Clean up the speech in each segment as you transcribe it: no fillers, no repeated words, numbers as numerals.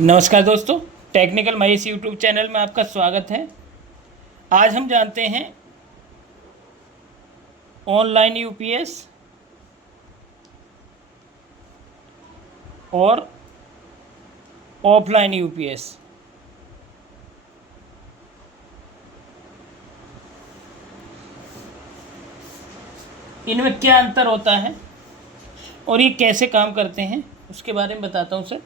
नमस्कार दोस्तों, technical Mahesh YouTube channel में आपका स्वागत है। आज हम जानते हैं ऑनलाइन यूपीएस और ऑफलाइन यूपीएस। इनमें क्या अंतर होता है और ये कैसे काम करते हैं उसके बारे में बताता हूँ सर।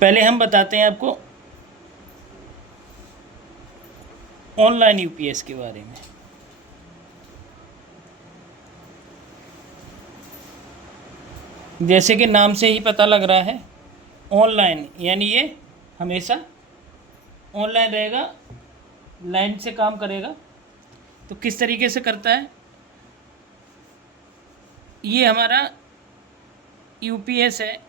पहले हम बताते हैं आपको ऑनलाइन यूपीएस के बारे में। जैसे कि नाम से ही पता लग रहा है, ऑनलाइन यानी ये हमेशा ऑनलाइन रहेगा, लाइन से काम करेगा। तो किस तरीके से करता है, ये हमारा यूपीएस है।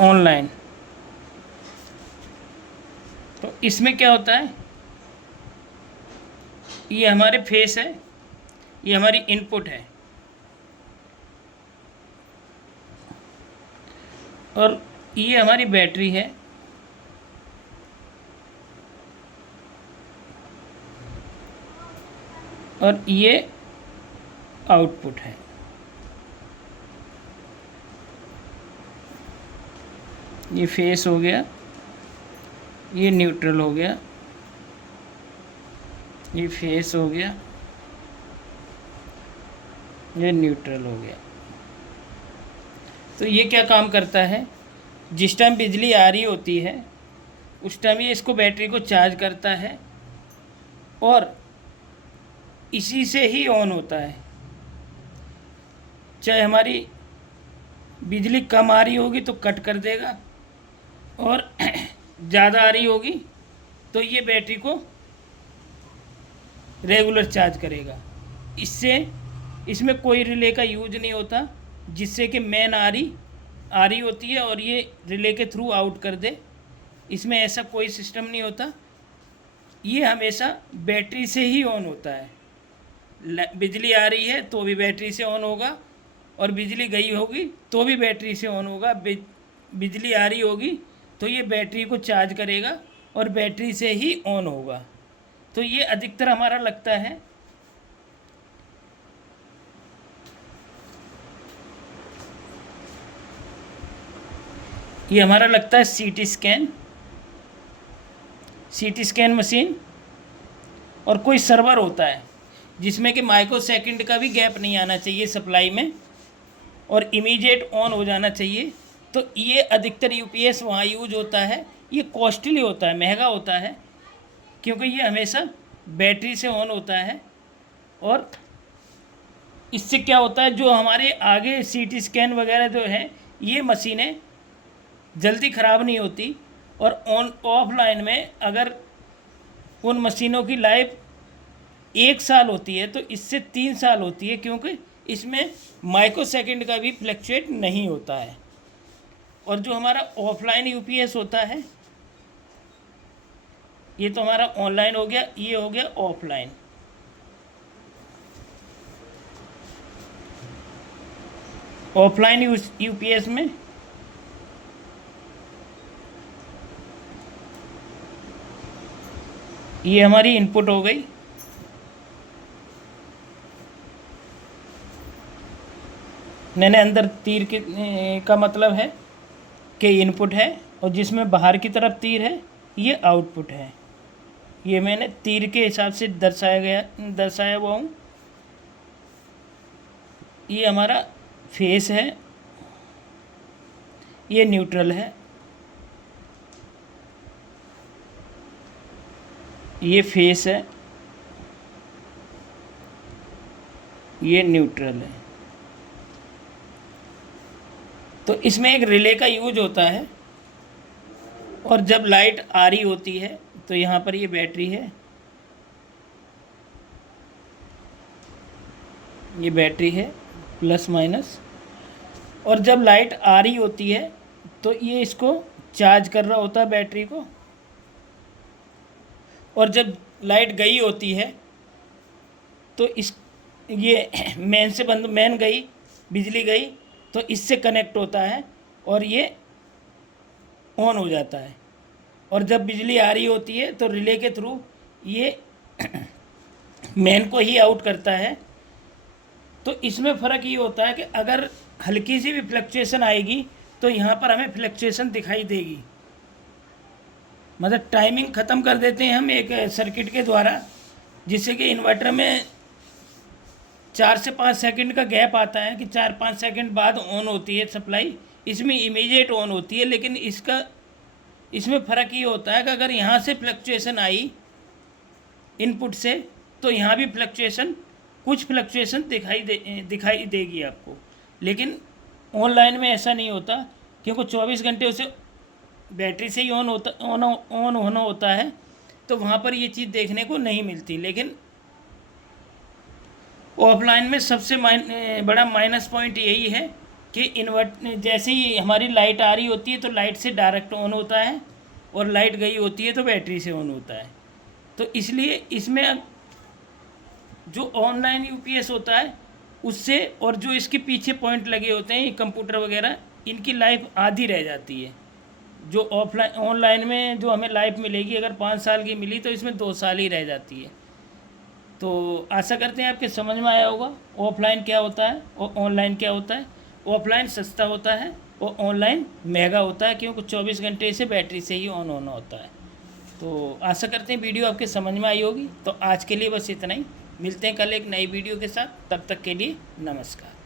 ऑनलाइन तो इसमें क्या होता है, ये हमारे फेस है, ये हमारी इनपुट है और ये हमारी बैटरी है और ये आउटपुट है। ये फेस हो गया, ये न्यूट्रल हो गया, ये फेस हो गया, ये न्यूट्रल हो गया। तो ये क्या काम करता है, जिस टाइम बिजली आ रही होती है उस टाइम ये इसको बैटरी को चार्ज करता है और इसी से ही ऑन होता है। चाहे हमारी बिजली कम आ रही होगी तो कट कर देगा और ज़्यादा आ रही होगी तो ये बैटरी को रेगुलर चार्ज करेगा। इसमें कोई रिले का यूज नहीं होता, जिससे कि मेन आ रही होती है और ये रिले के थ्रू आउट कर दे। इसमें ऐसा कोई सिस्टम नहीं होता, ये हमेशा बैटरी से ही ऑन होता है। बिजली आ रही है तो भी बैटरी से ऑन होगा और बिजली गई होगी तो भी बैटरी से ऑन होगा। बिजली आ रही होगी तो ये बैटरी को चार्ज करेगा और बैटरी से ही ऑन होगा। तो ये अधिकतर हमारा लगता है सीटी स्कैन मशीन। और कोई सर्वर होता है जिसमें कि माइक्रो सेकंड का भी गैप नहीं आना चाहिए सप्लाई में और इमीडिएट ऑन हो जाना चाहिए। तो ये अधिकतर यूपीएस वहाँ यूज होता है। ये कॉस्टली होता है, महंगा होता है, क्योंकि ये हमेशा बैटरी से ऑन होता है। और इससे क्या होता है, जो हमारे आगे सीटी स्कैन वगैरह जो है, ये मशीनें जल्दी ख़राब नहीं होती। और ऑफलाइन में अगर उन मशीनों की लाइफ 1 साल होती है तो इससे 3 साल होती है, क्योंकि इसमें माइक्रो सेकंड का भी फ्लक्चुएट नहीं होता है। और जो हमारा ऑफलाइन यूपीएस होता है, ये तो हमारा ऑनलाइन हो गया, ये हो गया ऑफलाइन। ऑफलाइन यूपीएस में ये हमारी इनपुट हो गई, मैंने अंदर तीर का मतलब है कि इनपुट है और जिसमें बाहर की तरफ तीर है ये आउटपुट है। ये मैंने तीर के हिसाब से दर्शाया हुआ हूँ। ये हमारा फेस है, ये न्यूट्रल है, ये फेस है, ये न्यूट्रल है। तो इसमें एक रिले का यूज होता है। और जब लाइट आ रही होती है तो यहाँ पर ये बैटरी है, ये बैटरी है प्लस माइनस। और जब लाइट आ रही होती है तो ये इसको चार्ज कर रहा होता है बैटरी को, और जब लाइट गई होती है तो इस ये मेन से बंद, मेन गई, बिजली गई तो इससे कनेक्ट होता है और ये ऑन हो जाता है। और जब बिजली आ रही होती है तो रिले के थ्रू ये मेन को ही आउट करता है। तो इसमें फ़र्क ये होता है कि अगर हल्की सी भी फ्लक्चुएशन आएगी तो यहाँ पर हमें फ्लक्चुएशन दिखाई देगी, मतलब टाइमिंग ख़त्म कर देते हैं हम एक सर्किट के द्वारा, जिससे कि इन्वर्टर में 4 से 5 सेकंड का गैप आता है कि 4-5 सेकंड बाद ऑन होती है सप्लाई, इसमें इमीडिएट ऑन होती है। लेकिन इसमें फ़र्क ये होता है कि अगर यहाँ से फ्लक्चुएशन आई इनपुट से तो यहाँ भी फ्लक्चुएशन, कुछ फ्लक्चुएशन दिखाई देगी आपको। लेकिन ऑनलाइन में ऐसा नहीं होता, क्योंकि 24 घंटे उसे बैटरी से ही ऑन होना होता है, तो वहाँ पर ये चीज़ देखने को नहीं मिलती। लेकिन ऑफलाइन में सबसे बड़ा माइनस पॉइंट यही है कि जैसे ही हमारी लाइट आ रही होती है तो लाइट से डायरेक्ट ऑन होता है, और लाइट गई होती है तो बैटरी से ऑन होता है। तो इसलिए इसमें जो ऑनलाइन यूपीएस होता है उससे, और जो इसके पीछे पॉइंट लगे होते हैं कंप्यूटर वगैरह, इनकी लाइफ आधी रह जाती है। जो ऑनलाइन में जो हमें लाइफ मिलेगी, अगर 5 साल की मिली तो इसमें 2 साल ही रह जाती है। तो आशा करते हैं आपके समझ में आया होगा ऑफलाइन क्या होता है और ऑनलाइन क्या होता है। ऑफलाइन सस्ता होता है और ऑनलाइन महंगा होता है, क्योंकि 24 घंटे से बैटरी से ही ऑन होना होता है। तो आशा करते हैं वीडियो आपके समझ में आई होगी। तो आज के लिए बस इतना ही, मिलते हैं कल एक नई वीडियो के साथ, तब तक के लिए नमस्कार।